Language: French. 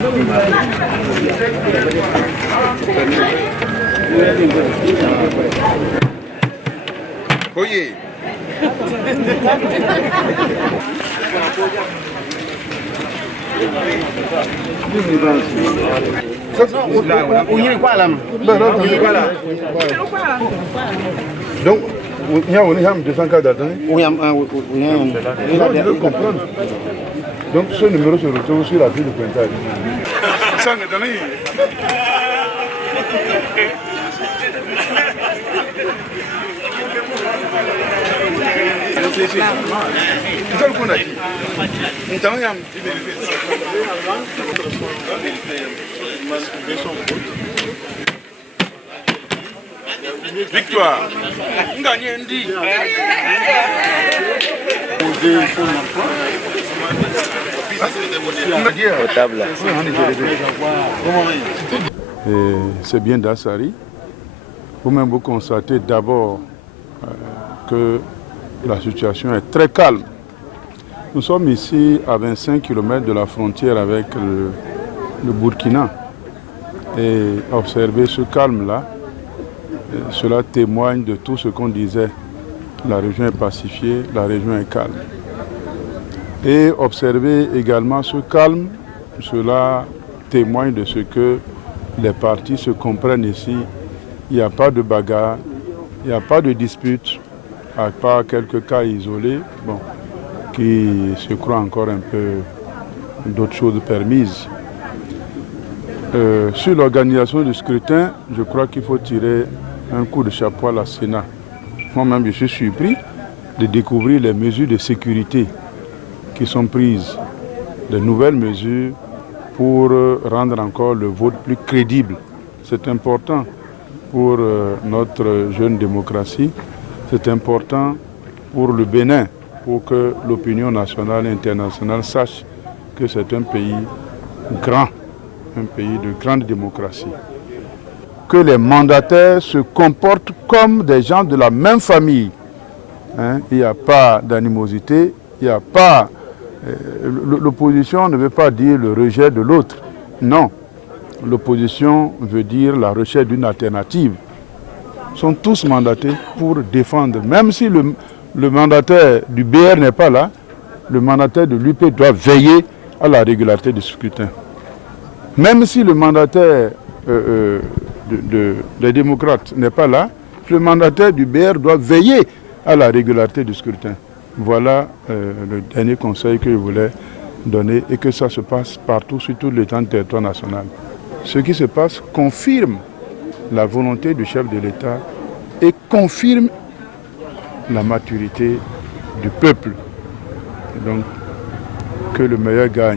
Oye. Donc, il y a 200 cas d'atteinte. Oui, je veux comprendre. Donc, ce numéro se retrouve sur la fille de pointage. Victoire. C'est bien d'Assari. Vous-même vous constatez d'abord que la situation est très calme. Nous sommes ici à 25 km de la frontière avec le Burkina. Et observer ce calme-là, cela témoigne de tout ce qu'on disait. La région est pacifiée, la région est calme. Et observer également ce calme, cela témoigne de ce que les partis se comprennent ici. Il n'y a pas de bagarre, il n'y a pas de dispute, à part quelques cas isolés, qui se croient encore un peu d'autres choses permises. Sur l'organisation du scrutin, je crois qu'il faut tirer un coup de chapeau à la Sénat. Moi-même, je suis surpris de découvrir les mesures de sécurité qui sont prises, de nouvelles mesures pour rendre encore le vote plus crédible. C'est important pour notre jeune démocratie, c'est important pour le Bénin, pour que l'opinion nationale et internationale sache que c'est un pays grand, un pays de grande démocratie. Que les mandataires se comportent comme des gens de la même famille. Il n'y a pas d'animosité, il n'y a pas... L'opposition ne veut pas dire le rejet de l'autre. Non, l'opposition veut dire la recherche d'une alternative. Ils sont tous mandatés pour défendre. Même si le mandataire du BR n'est pas là, le mandataire de l'UP doit veiller à la régularité du scrutin. Même si le mandataire des démocrates n'est pas là, le mandataire du BR doit veiller à la régularité du scrutin. Voilà le dernier conseil que je voulais donner et que ça se passe partout, sur tout l'étendue du territoire national. Ce qui se passe confirme la volonté du chef de l'État et confirme la maturité du peuple. Donc, que le meilleur gagne.